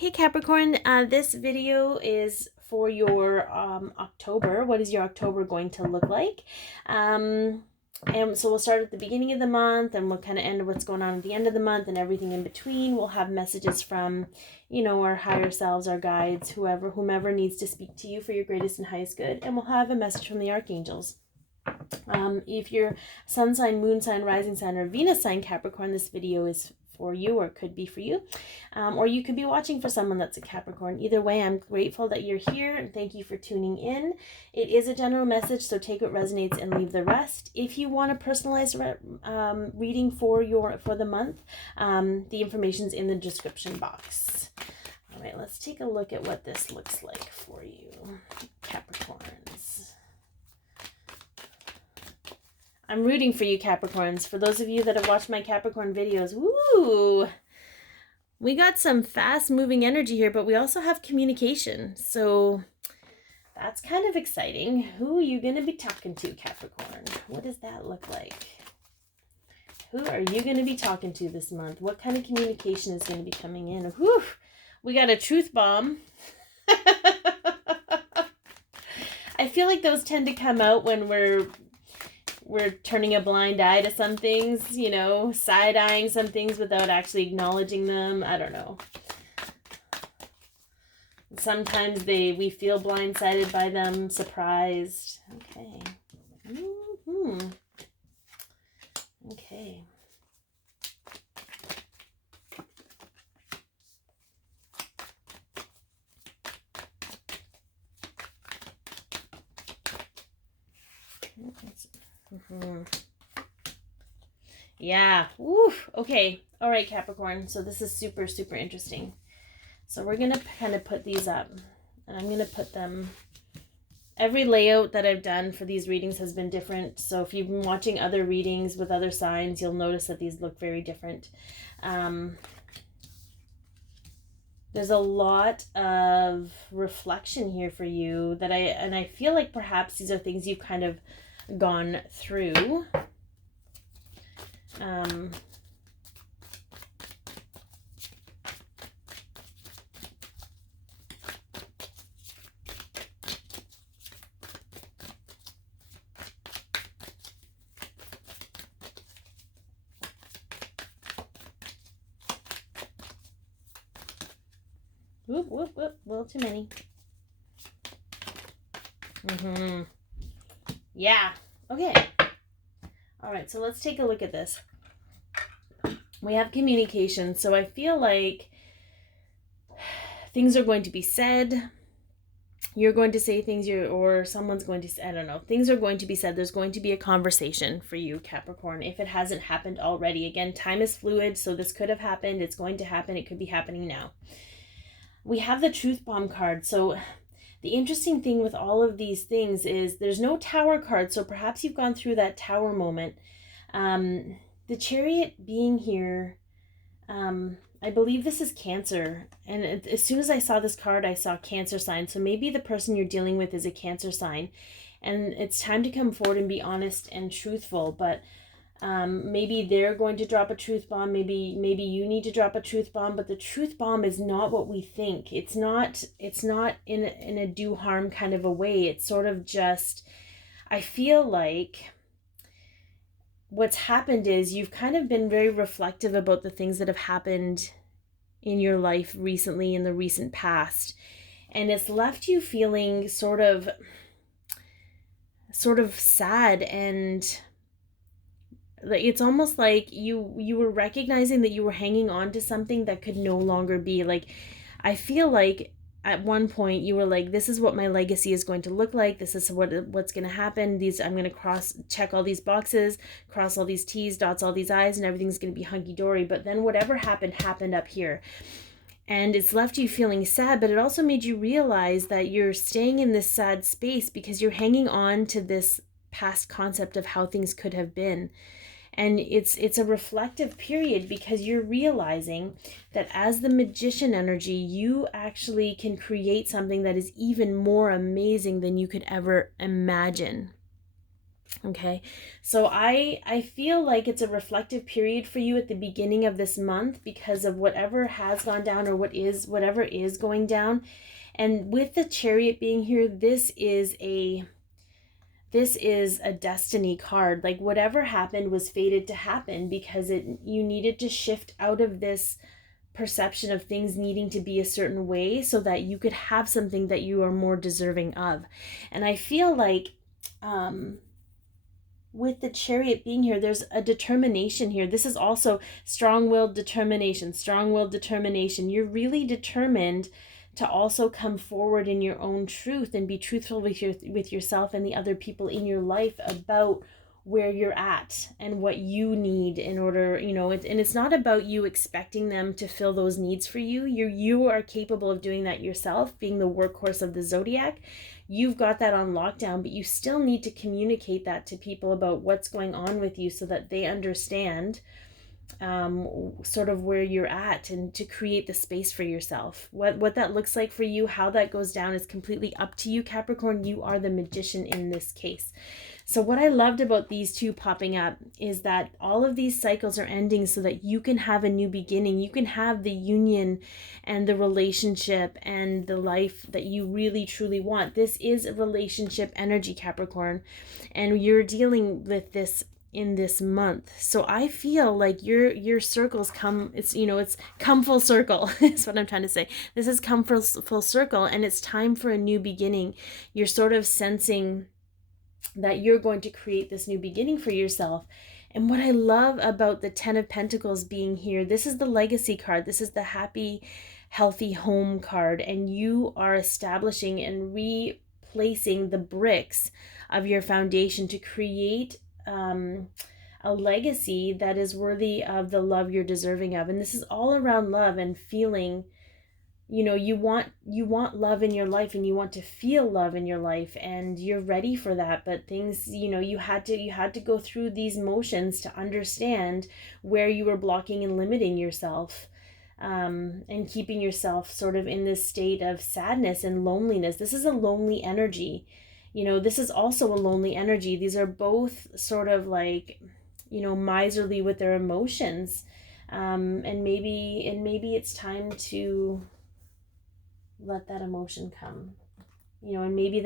Hey Capricorn, this video is for your October. What is your October going to look like? And so we'll start at the beginning of the month and we'll kind of end what's going on at the end of the month and everything in between. We'll have messages from, our higher selves, our guides, whomever needs to speak to you for your greatest and highest good. And we'll have a message from the archangels. If you're sun sign, moon sign, rising sign, or Venus sign Capricorn, this video is for you or could be for you. Or you could be watching for someone that's a Capricorn. Either way, I'm grateful that you're here and thank you for tuning in. It is a general message, so take what resonates and leave the rest. If you want a personalized reading for the month, the information's in the description box. All right, let's take a look at what this looks like for you, Capricorns. I'm rooting for you, Capricorns. For those of you that have watched my Capricorn videos, woo! We got some fast-moving energy here, but we also have communication. So that's kind of exciting. Who are you going to be talking to, Capricorn? What does that look like? Who are you going to be talking to this month? What kind of communication is going to be coming in? Whew! We got a truth bomb. I feel like those tend to come out when we're turning a blind eye to some things, side-eyeing some things without actually acknowledging them. I don't know. Sometimes we feel blindsided by them, surprised. Okay. Okay. Yeah. Woo. Okay. All right, Capricorn. So this is super, super interesting. So we're going to kind of put these up. And I'm going to put them... Every layout that I've done for these readings has been different. So if you've been watching other readings with other signs, you'll notice that these look very different. There's a lot of reflection here for you that I feel like perhaps these are things you've kind of gone through. Whoop, whoop, whoop. A little too many. Yeah. Okay. All right, so let's take a look at this. We have communication, so I feel like things are going to be said. You're going to say things, or someone's going to say, I don't know. Things are going to be said. There's going to be a conversation for you, Capricorn, if it hasn't happened already. Again, time is fluid, so this could have happened. It's going to happen. It could be happening now. We have the Truth Bomb card, so... The interesting thing with all of these things is there's no Tower card, so perhaps you've gone through that Tower moment. The Chariot being here, I believe this is Cancer. And as soon as I saw this card, I saw Cancer sign. So maybe the person you're dealing with is a Cancer sign. And it's time to come forward and be honest and truthful. But maybe they're going to drop a truth bomb. Maybe you need to drop a truth bomb, but the truth bomb is not what we think. It's not in a do harm kind of a way. It's sort of just, I feel like what's happened is you've kind of been very reflective about the things that have happened in your life recently, in the recent past. And it's left you feeling sort of sad, and like it's almost like you were recognizing that you were hanging on to something that could no longer be. Like, I feel like at one point you were like, this is what my legacy is going to look like. This is what's going to happen. I'm going to check all these boxes, cross all these T's, dots all these I's, and everything's going to be hunky-dory. But then whatever happened up here. And it's left you feeling sad, but it also made you realize that you're staying in this sad space because you're hanging on to this past concept of how things could have been. And it's a reflective period because you're realizing that as the Magician energy, you actually can create something that is even more amazing than you could ever imagine. Okay, so I feel like it's a reflective period for you at the beginning of this month because of whatever has gone down or whatever is going down. And with the Chariot being here, this is a destiny card. Like whatever happened was fated to happen because you needed to shift out of this perception of things needing to be a certain way so that you could have something that you are more deserving of. And I feel like with the Chariot being here, there's a determination here. This is also strong-willed determination, strong-willed determination. You're really determined to also come forward in your own truth and be truthful with yourself and the other people in your life about where you're at and what you need in order, and it's not about you expecting them to fill those needs for you. You are capable of doing that yourself, being the workhorse of the Zodiac. You've got that on lockdown, but you still need to communicate that to people about what's going on with you so that they understand sort of where you're at, and to create the space for yourself. What that looks like for you, how that goes down, is completely up to you, Capricorn. You are the magician in this case. So what I loved about these two popping up is that all of these cycles are ending so that you can have a new beginning. You can have the union and the relationship and the life that you really truly want. This is a relationship energy, Capricorn, and you're dealing with this in this month. So I feel like your circles come, it's come full circle. Is what I'm trying to say. This has come full circle, and it's time for a new beginning. You're sort of sensing that you're going to create this new beginning for yourself. And what I love about the 10 of Pentacles being here, this is the legacy card. This is the happy, healthy home card. And you are establishing and replacing the bricks of your foundation to create a legacy that is worthy of the love you're deserving of. And this is all around love and feeling. You want love in your life, and you want to feel love in your life, and you're ready for that. But things, you had to go through these motions to understand where you were blocking and limiting yourself, and keeping yourself sort of in this state of sadness and loneliness. This is a lonely energy. This is also a lonely energy. These are both sort of like, miserly with their emotions. And maybe it's time to let that emotion come, and maybe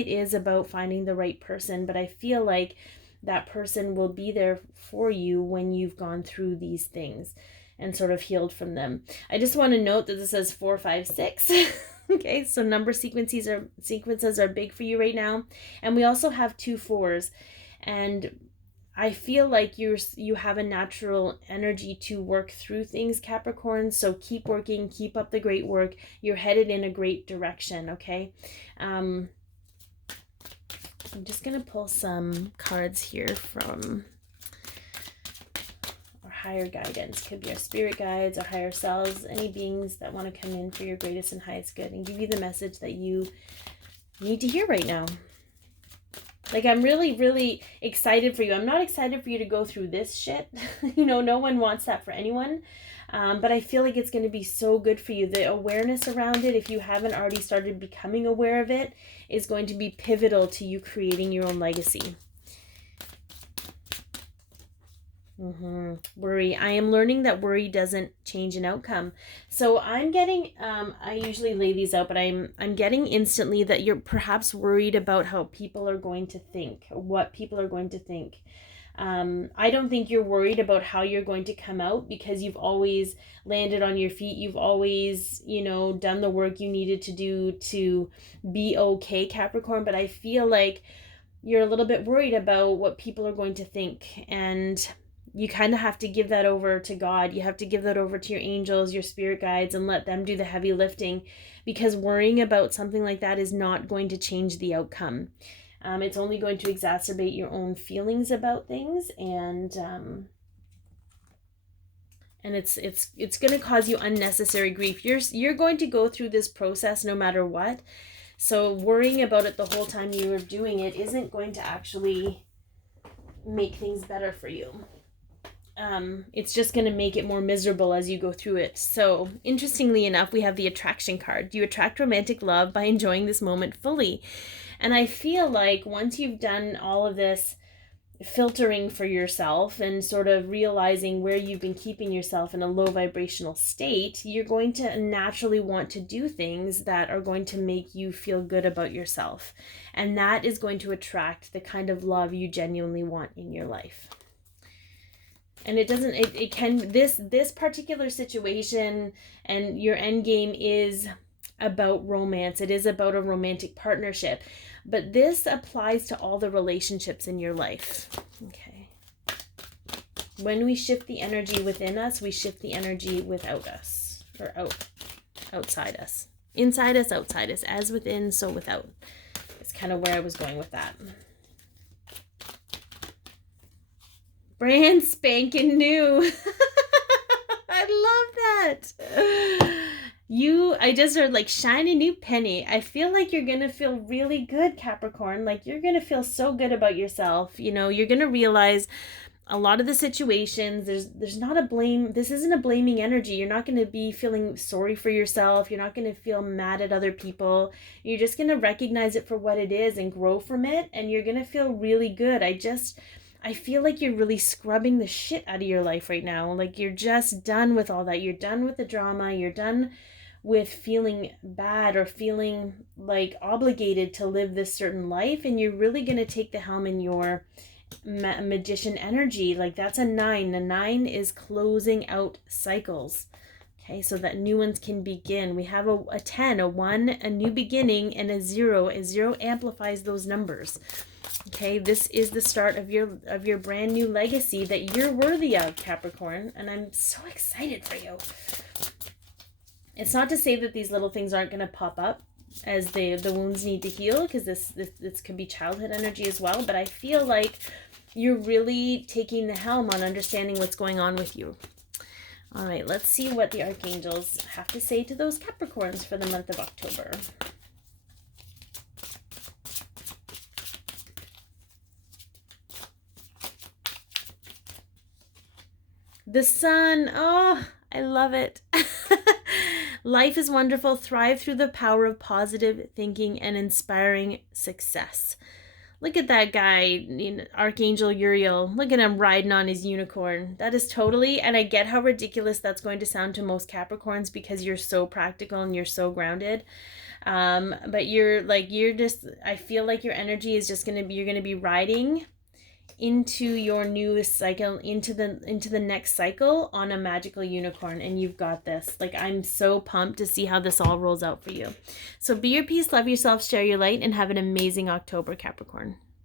it is about finding the right person, but I feel like that person will be there for you when you've gone through these things and sort of healed from them. I just want to note that this says 4, 5, 6. Okay, so number sequences are big for you right now. And we also have 2 4s, and I feel like you have a natural energy to work through things, Capricorn. So keep working, keep up the great work. You're headed in a great direction, okay? I'm just going to pull some cards here from our higher guidance. Could be our spirit guides, our higher selves, any beings that want to come in for your greatest and highest good and give you the message that you need to hear right now. Like, I'm really, really excited for you. I'm not excited for you to go through this shit. No one wants that for anyone. But I feel like it's going to be so good for you. The awareness around it, if you haven't already started becoming aware of it, is going to be pivotal to you creating your own legacy. Worry. I am learning that worry doesn't change an outcome. So I'm getting, I usually lay these out, but I'm getting instantly that you're perhaps worried about how people are going to think, what people are going to think. I don't think you're worried about how you're going to come out, because you've always landed on your feet. You've always, done the work you needed to do to be okay, Capricorn. But I feel like you're a little bit worried about what people are going to think, and you kind of have to give that over to God. You have to give that over to your angels, your spirit guides, and let them do the heavy lifting, because worrying about something like that is not going to change the outcome. It's only going to exacerbate your own feelings about things, and it's going to cause you unnecessary grief. You're going to go through this process no matter what. So worrying about it the whole time you are doing it isn't going to actually make things better for you. It's just going to make it more miserable as you go through it. So interestingly enough, we have the attraction card. You attract romantic love by enjoying this moment fully. And I feel like once you've done all of this filtering for yourself and sort of realizing where you've been keeping yourself in a low vibrational state, you're going to naturally want to do things that are going to make you feel good about yourself. And that is going to attract the kind of love you genuinely want in your life. And this particular situation and your end game is about romance. It is about a romantic partnership. But this applies to all the relationships in your life. Okay. When we shift the energy within us, we shift the energy without us. Or outside us. Inside us, outside us. As within, so without. It's kind of where I was going with that. Brand spanking new. I love that. I just heard like shiny new penny. I feel like you're going to feel really good, Capricorn. Like you're going to feel so good about yourself. You know, you're going to realize a lot of the situations, there's not a blame. This isn't a blaming energy. You're not going to be feeling sorry for yourself. You're not going to feel mad at other people. You're just going to recognize it for what it is and grow from it. And you're going to feel really good. I feel like you're really scrubbing the shit out of your life right now. Like you're just done with all that. You're done with the drama. You're done with feeling bad or feeling like obligated to live this certain life. And you're really going to take the helm in your magician energy. Like that's a 9. The 9 is closing out cycles. Okay, so that new ones can begin. We have a 10, a 1, a new beginning, and a 0. A 0 amplifies those numbers. Okay, this is the start of your brand new legacy that you're worthy of, Capricorn, and I'm so excited for you. It's not to say that these little things aren't going to pop up as the wounds need to heal, because this could be childhood energy as well, but I feel like you're really taking the helm on understanding what's going on with you. All right, let's see what the archangels have to say to those Capricorns for the month of October. The sun, oh, I love it. Life is wonderful. Thrive through the power of positive thinking and inspiring success. Look at that guy, Archangel Uriel. Look at him riding on his unicorn. That is totally, and I get how ridiculous that's going to sound to most Capricorns because you're so practical and you're so grounded. But I feel like your energy is just you're going to be riding into your newest cycle, into the next cycle on a magical unicorn, and you've got this. Like, I'm so pumped to see how this all rolls out for you. So be your peace, love yourself, share your light, and have an amazing October, Capricorn.